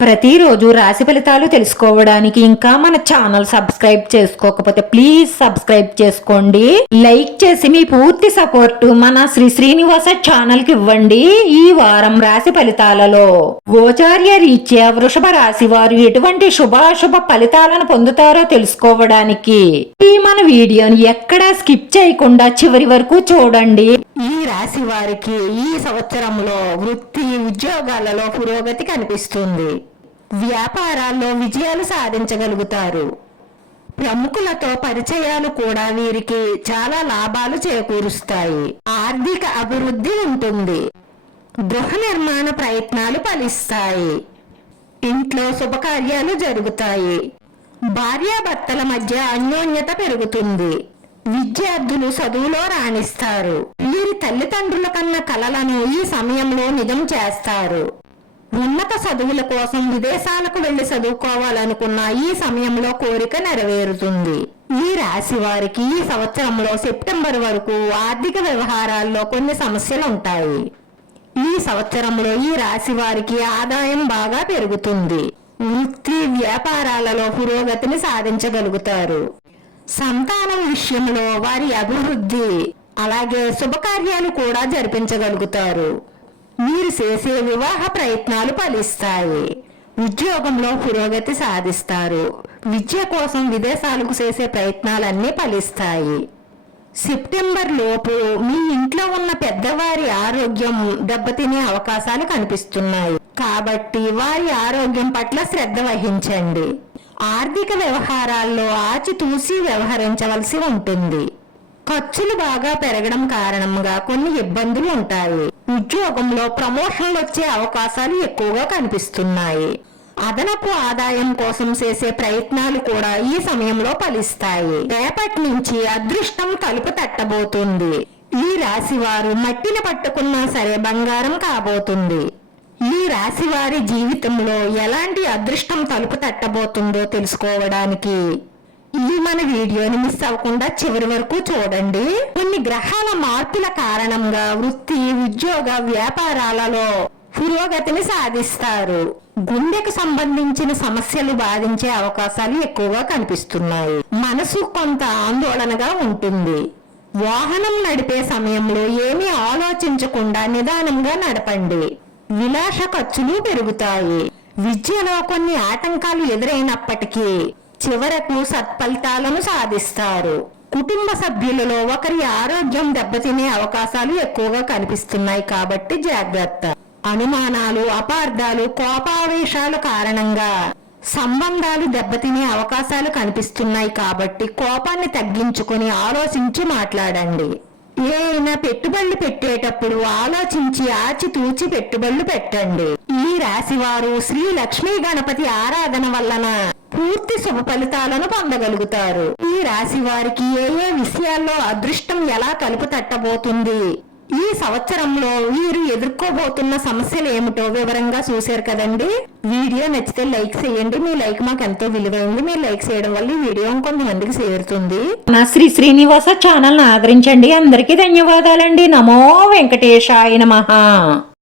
ప్రతిరోజు రాశి ఫలితాలు తెలుసుకోవడానికి ఇంకా మన ఛానల్ సబ్స్క్రైబ్ చేసుకోకపోతే ప్లీజ్ సబ్స్క్రైబ్ చేసుకోండి. లైక్ చేసి మీ పూర్తి సపోర్ట్ మన శ్రీ శ్రీనివాస ఛానల్కి ఇవ్వండి ఈ వారం రాశి ఫలితాలలో. గోచార్య రీత్యా వృషభ రాశి వారు ఎటువంటి శుభాశుభ ఫలితాలను పొందుతారో తెలుసుకోవడానికి ఈ మన వీడియోని ఎక్కడా స్కిప్ చేయకుండా చివరి వరకు చూడండి. ఈ రాశి వారికి ఈ సంవత్సరంలో వృత్తి ఉద్యోగాలలో పురోగతి కనిపిస్తుంది. వ్యాపారాల్లో విజయాలు సాధించగలుగుతారు. ప్రముఖులతో పరిచయాలు కూడా వీరికి చాలా లాభాలు చేకూరుస్తాయి. ఆర్థిక అభివృద్ధి ఉంటుంది. గృహ నిర్మాణ ప్రయత్నాలు ఫలిస్తాయి. ఇంట్లో శుభకార్యాలు జరుగుతాయి. భార్యాభర్తల మధ్య అన్యోన్యత పెరుగుతుంది. విద్యార్థులు చదువులో రాణిస్తారు. వీరి తల్లిదండ్రుల కన్న కలలను ఈ సమయంలో నిజం చేస్తారు. ఉన్నత చదువుల కోసం విదేశాలకు వెళ్ళి చదువుకోవాలనుకున్న ఈ సమయంలో కోరిక నెరవేరుతుంది. ఈ రాశి వారికి ఈ సంవత్సరంలో సెప్టెంబర్ వరకు ఆర్థిక వ్యవహారాల్లో కొన్ని సమస్యలు ఉంటాయి. ఈ సంవత్సరంలో ఈ రాశి వారికి ఆదాయం బాగా పెరుగుతుంది. వృత్తి వ్యాపారాలలో పురోగతిని సాధించగలుగుతారు. సంతానం విషయంలో వారి అభివృద్ధి అలాగే శుభకార్యాలు కూడా జరిపించగలుగుతారు. మీరు చేసే వివాహ ప్రయత్నాలు ఫలిస్తాయి. ఉద్యోగంలో పురోగతి సాధిస్తారు. విద్య కోసం విదేశాలకు చేసే ప్రయత్నాలన్నీ ఫలిస్తాయి. సెప్టెంబర్ లోపు మీ ఇంట్లో ఉన్న పెద్దవారి ఆరోగ్యం దెబ్బతినే అవకాశాలు కనిపిస్తున్నాయి. కాబట్టి వారి ఆరోగ్యం పట్ల శ్రద్ధ వహించండి. ఆర్థిక వ్యవహారాల్లో ఆచితూసి వ్యవహరించవలసి ఉంటుంది. ఖర్చులు బాగా పెరగడం కారణంగా కొన్ని ఇబ్బందులు ఉంటాయి. ఉద్యోగంలో ప్రమోషన్లు వచ్చే అవకాశాలు ఎక్కువగా కనిపిస్తున్నాయి. అదనపు ఆదాయం కోసం చేసే ప్రయత్నాలు కూడా ఈ సమయంలో ఫలిస్తాయి. రేపటి నుంచి అదృష్టం తలుపు తట్టబోతుంది. ఈ రాశి వారు మట్టిని పట్టుకున్నా సరే బంగారం కాబోతుంది. ఈ రాశి వారి జీవితంలో ఎలాంటి అదృష్టం తలుపు తట్టబోతుందో తెలుసుకోవడానికి ఈ మన వీడియోని మిస్ అవ్వకుండా చివరి వరకు చూడండి. కొన్ని గ్రహాల మార్పుల కారణంగా వృత్తి ఉద్యోగ వ్యాపారాలలో పురోగతిని సాధిస్తారు. గుండెకు సంబంధించిన సమస్యలు బాధించే అవకాశాలు ఎక్కువగా కనిపిస్తున్నాయి. మనసు కొంత ఆందోళనగా ఉంటుంది. వాహనం నడిపే సమయంలో ఏమీ ఆలోచించకుండా నిదానంగా నడపండి. విలాస ఖర్చులు పెరుగుతాయి. విద్యలో కొన్ని ఆటంకాలు ఎదురైనప్పటికీ చివరకు సత్ఫలితాలను సాధిస్తారు. కుటుంబ సభ్యులలో ఒకరి ఆరోగ్యం దెబ్బతినే అవకాశాలు ఎక్కువగా కనిపిస్తున్నాయి కాబట్టి జాగ్రత్త. అనుమానాలు అపార్థాలు కోపావేశాల కారణంగా సంబంధాలు దెబ్బతినే అవకాశాలు కనిపిస్తున్నాయి కాబట్టి కోపాన్ని తగ్గించుకొని ఆలోచించి మాట్లాడండి. ఏదైనా పెట్టుబడులు పెట్టేటప్పుడు ఆలోచించి ఆచితూచి పెట్టుబడులు పెట్టండి. ఈ రాశివారు శ్రీ లక్ష్మీ గణపతి ఆరాధన వలన పూర్తి శుభ ఫలితాలను పొందగలుగుతారు. ఈ రాశి వారికి ఏ ఏ విషయాల్లో అదృష్టం ఎలా తలుపు తట్టబోతుంది? ఈ సంవత్సరంలో వీరు ఎదుర్కోబోతున్న సమస్యలు ఏమిటో వివరంగా చూశారు కదండి. వీడియో నచ్చితే లైక్ చేయండి. మీ లైక్ మాకు ఎంతో విలువైంది. మీరు లైక్ చేయడం వల్ల ఈ వీడియో కొంతమందికి చేరుతుంది. నా శ్రీ శ్రీనివాస ఛానల్ ఆదరించండి. అందరికీ ధన్యవాదాలండి. నమో వెంకటేశాయ నమ.